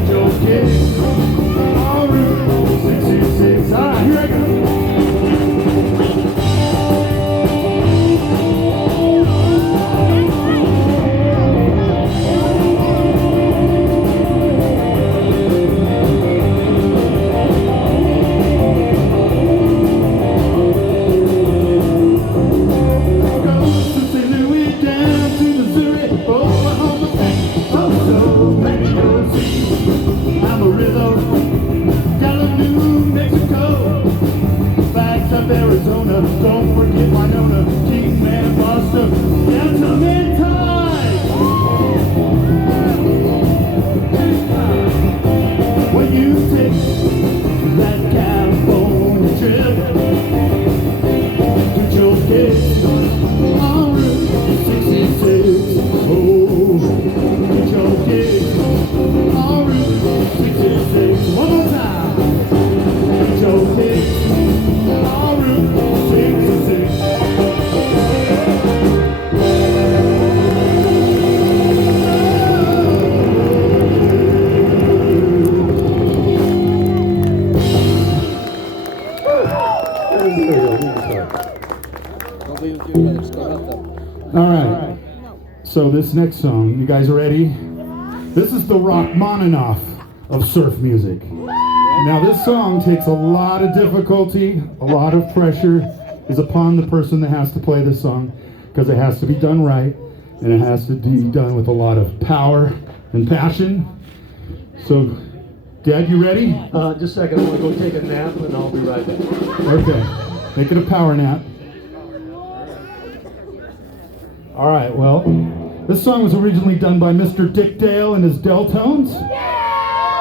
Your kids on Route 66. All right, here I go. Amarillo, Gallup, New Mexico, Flagstaff, Arizona, don't forget Winona, Kingman, Boston, down to Manti. When you take that California trip, get your kids on Route 66. Oh, get your kids on Route 66. One more time. Get your kids on Route 66. Don't leave with you, brother. Just go out there. All right. So this next song, you guys are ready? This is the Rachmaninoff of surf music. Now this song takes a lot of difficulty, a lot of pressure is upon the person that has to play this song, because it has to be done right, and it has to be done with a lot of power and passion. So, Dad, you ready? Just a second, I want to go take a nap and I'll be right back. Okay, make it a power nap. All right, well, this song was originally done by Mr. Dick Dale and his Deltones.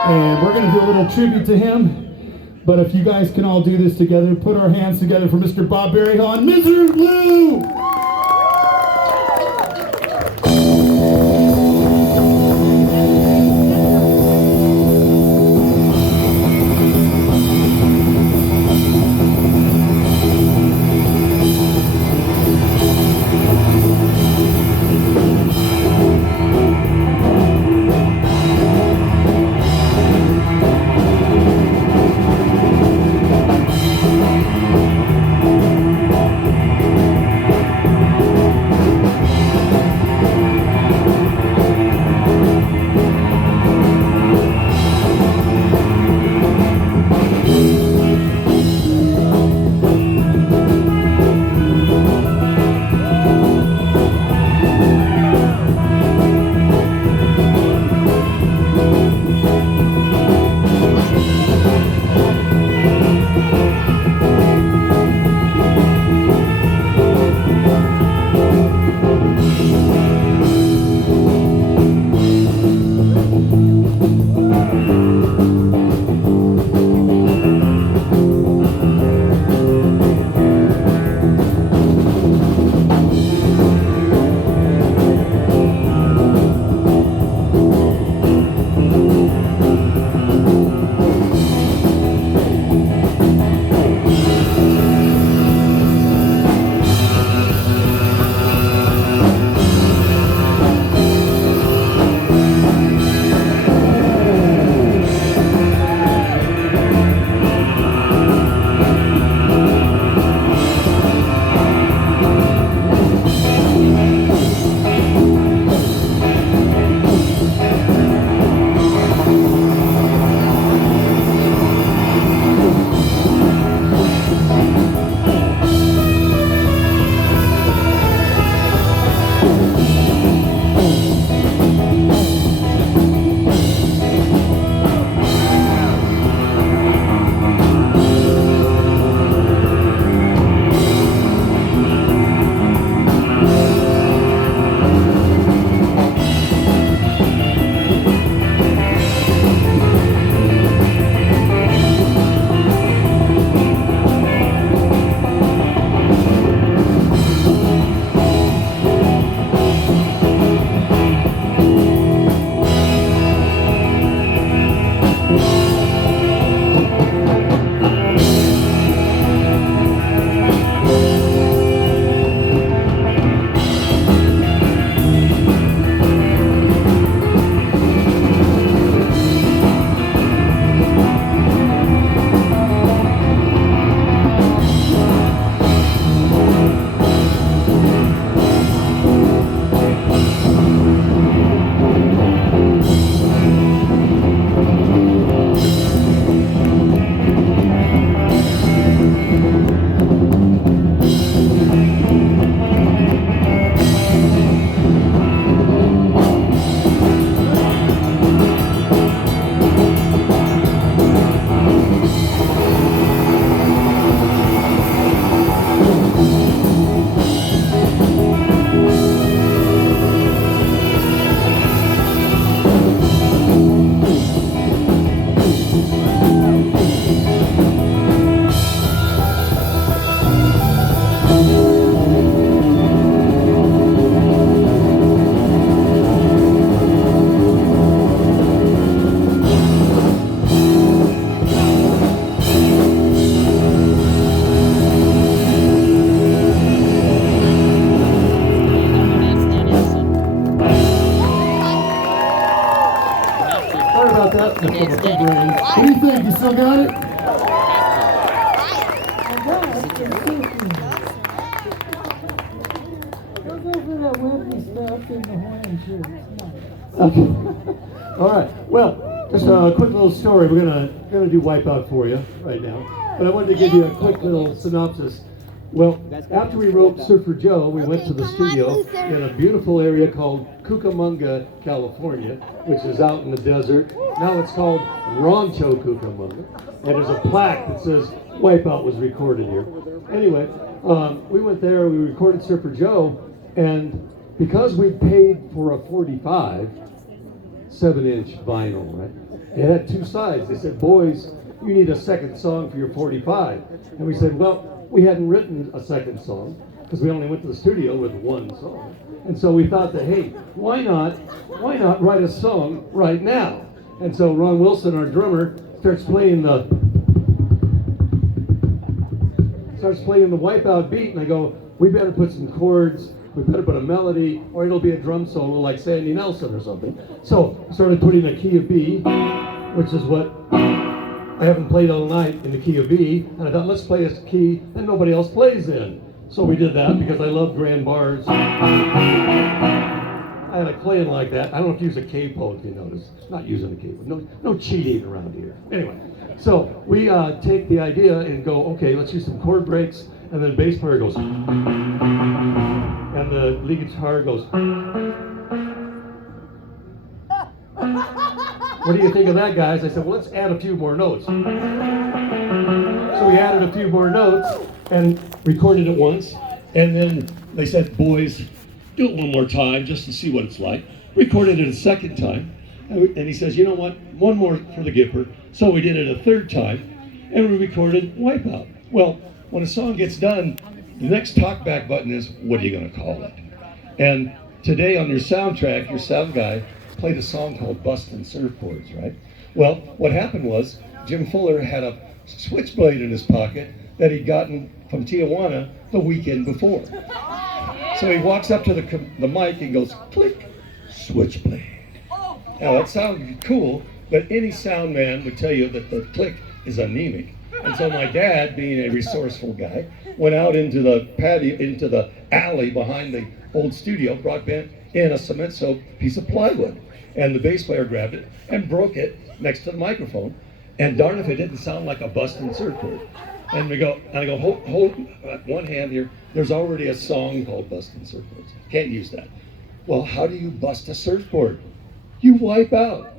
And we're going to do a little tribute to him. But if you guys can all do this together, put our hands together for Mr. Bob Berryhill and Misery Blue! What do you think? You still got it? Go for that wimpy stuff in the horn shirt. Okay. All right. Well, just a quick little story. We're gonna do Wipeout for you right now, but I wanted to give you a quick little synopsis. Well, after we wrote Surfer Joe, we went to the studio in a beautiful area called Cucamonga, California, which is out in the desert. Now it's called Rancho Cucamonga, and there's a plaque that says Wipeout was recorded here. Anyway, we went there, we recorded Surfer Joe, and because we paid for a 45, 7-inch vinyl, right? It had two sides. They said, boys, you need a second song for your 45. And we said, well, we hadn't written a second song because we only went to the studio with one song. And so we thought that, hey, why not write a song right now? And so Ron Wilson, our drummer, starts playing the Wipeout beat, and I go, we better put some chords, we better put a melody, or it'll be a drum solo like Sandy Nelson or something. So I started putting a key of B, which is what I haven't played all night, in the key of B, and I thought, let's play a key that nobody else plays in. So we did that because I love grand bars. I had a playing like that. I don't use a capo, if you notice. Not using a capo. No cheating around here. Anyway, so we take the idea and go, okay, let's use some chord breaks, and then the bass player goes, and the lead guitar goes. What do you think of that, guys? I said, well, let's add a few more notes. So we added a few more notes and recorded it once. And then they said, boys, do it one more time just to see what it's like. Recorded it a second time. And he says, you know what? One more for the Gipper. So we did it a third time. And we recorded Wipeout. Well, when a song gets done, the next talkback button is, what are you going to call it? And today on your soundtrack, your sound guy played a song called Bustin' Surfboards, right? Well, what happened was Jim Fuller had a switchblade in his pocket that he'd gotten from Tijuana the weekend before. So he walks up to the mic and goes, click, switchblade. Now that sounded cool, but any sound man would tell you that the click is anemic. And so my dad, being a resourceful guy, went out into the patio, into the alley behind the old studio, brought in a cement soaked piece of plywood. And the bass player grabbed it and broke it next to the microphone. And darn if it didn't sound like a busting surfboard. And I go, hold one hand here. There's already a song called Busting Surfboards. Can't use that. Well, how do you bust a surfboard? You wipe out.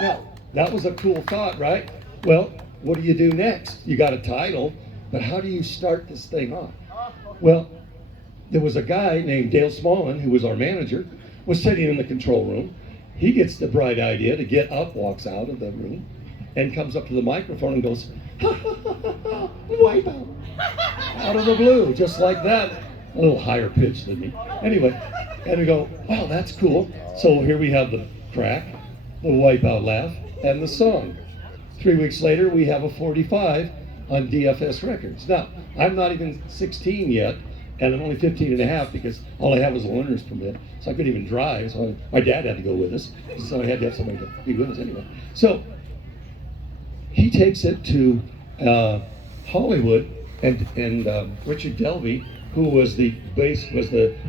Now, that was a cool thought, right? Well, what do you do next? You got a title, but how do you start this thing off? Well, there was a guy named Dale Smallin, who was our manager, was sitting in the control room. He gets the bright idea to get up, walks out of the room, and comes up to the microphone and goes, ha ha ha ha, wipe out of the blue, just like that. A little higher pitch than me. Anyway, and we go, wow, that's cool. So here we have the crack, the Wipeout laugh, and the song. 3 weeks later, we have a 45 on DFS Records. Now, I'm not even 16 yet, and I'm only 15 and a half because all I have was a learner's permit, so I couldn't even drive. So my dad had to go with us, so I had to have somebody to be with us anyway. So he takes it to Hollywood, and Richard Delvey, who was the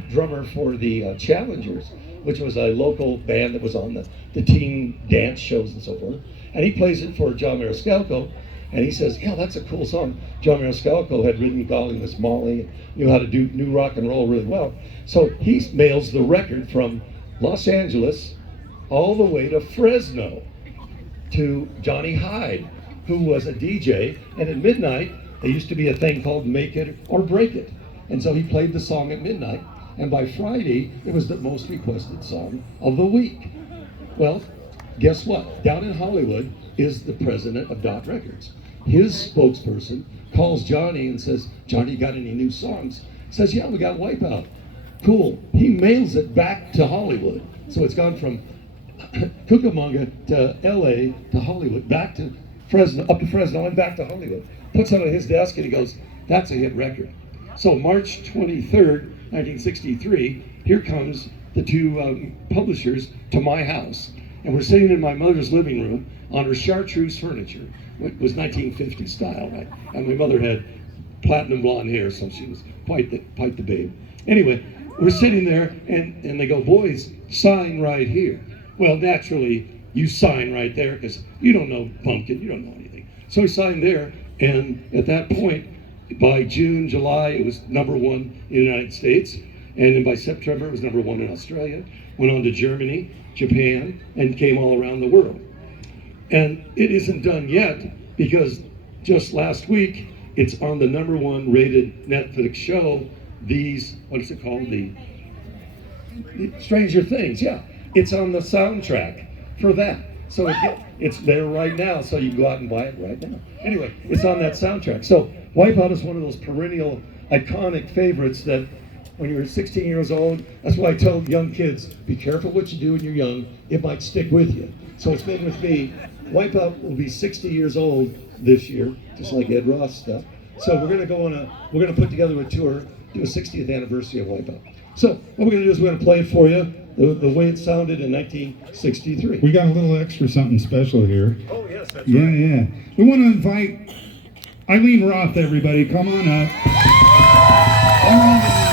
drummer for the Challengers, which was a local band that was on the teen dance shows and so forth. And he plays it for John Maniscalco, and he says, yeah, that's a cool song. John Maniscalco had written Golly Miss Molly, and knew how to do new rock and roll really well. So he mails the record from Los Angeles all the way to Fresno to Johnny Hyde, who was a DJ, and at midnight, there used to be a thing called Make It or Break It. And so he played the song at midnight, and by Friday, it was the most requested song of the week. Well, guess what? Down in Hollywood is the president of Dot Records. His spokesperson calls Johnny and says, Johnny, got any new songs? He says, yeah, we got Wipeout. Cool. He mails it back to Hollywood. So it's gone from Cucamonga to LA to Hollywood, back to Fresno, up to Fresno and back to Hollywood. Puts it on his desk and he goes, that's a hit record. So March 23rd, 1963, here comes the two publishers to my house. And we're sitting in my mother's living room on her chartreuse furniture. It was 1950 style, right? And my mother had platinum blonde hair, so she was quite the babe. Anyway, we're sitting there and they go, boys, sign right here. Well, naturally, you sign right there, because you don't know pumpkin, you don't know anything. So he signed there, and at that point, by June, July, it was #1 in the United States, and then by September, it was #1 in Australia, went on to Germany, Japan, and came all around the world. And it isn't done yet, because just last week, it's on the #1 rated Netflix show, what is it called? The Stranger Things, yeah. It's on the soundtrack for that. So it's there right now, so you can go out and buy it right now. Anyway, it's on that soundtrack. So Wipeout is one of those perennial, iconic favorites that when you're 16 years old, that's why I tell young kids, be careful what you do when you're young, it might stick with you. So it's been with me. Wipeout will be 60 years old this year, just like Ed Ross stuff. So we're gonna we're gonna put together a tour, do a 60th anniversary of Wipeout. So what we're gonna do is we're gonna play it for you, the way it sounded in 1963. We got a little extra something special here. Oh yes, that's Yeah, right. yeah. We want to invite Eileen Roth, everybody. Come on up. Come on down.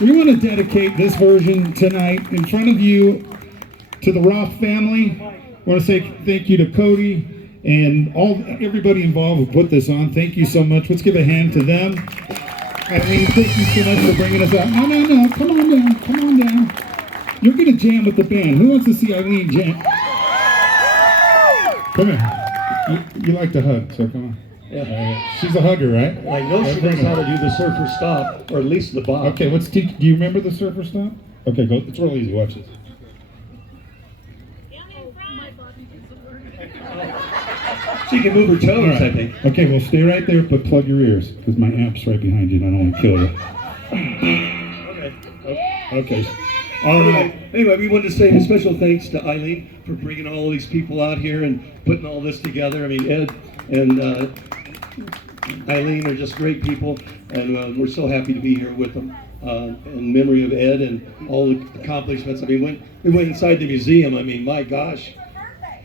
We want to dedicate this version tonight in front of you to the Roth family. I want to say thank you to Cody and everybody involved who put this on. Thank you so much. Let's give a hand to them. Eileen, thank you so much for bringing us out. No. Come on down. Come on down. You're going to jam with the band. Who wants to see Eileen jam? Come here. You like to hug, so come on. Yeah. She's a hugger, right? I know she knows how to do the surfer stop, or at least the bob. Okay, let's teach. Do you remember the surfer stop? Okay, go. It's real easy. Watch this. She can move her toes, All right. I think. Okay, well, stay right there, but plug your ears, because my amp's right behind you, and I don't want to kill you. Okay. Okay. Anyway, we wanted to say a special thanks to Eileen for bringing all these people out here and putting all this together. I mean, Ed and Eileen are just great people, and we're so happy to be here with them in memory of Ed and all the accomplishments. I mean, when we went inside the museum, I mean, my gosh,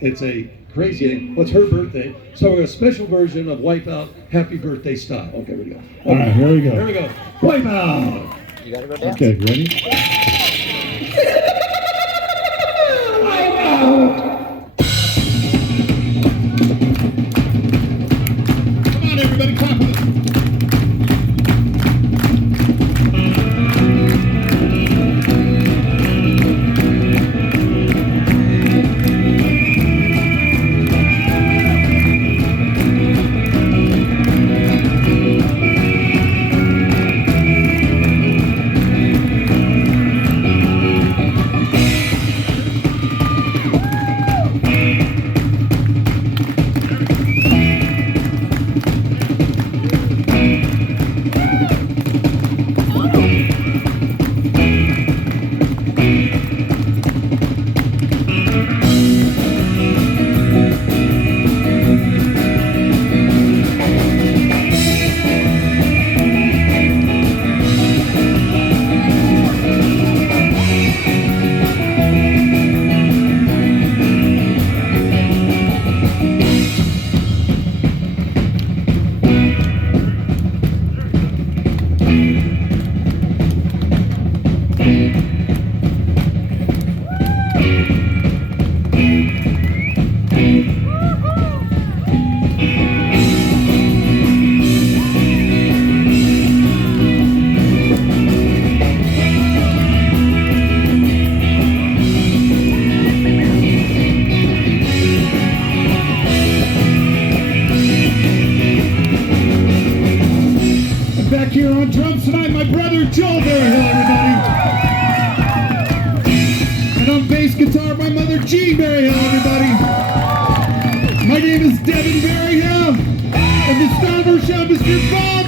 it's a crazy. Well, it's her birthday, so we're a special version of Wipeout Happy Birthday Style. Okay, here we go. Okay. All right, here we go. Here we go. Wipeout! You gotta go down. Okay, ready? Come on, everybody, clap with us. Here on drums tonight, my brother Joel Berryhill, everybody. And on bass guitar, my mother Jean Berryhill, everybody. My name is Devin Berryhill, and the star of our show, Mr. Bob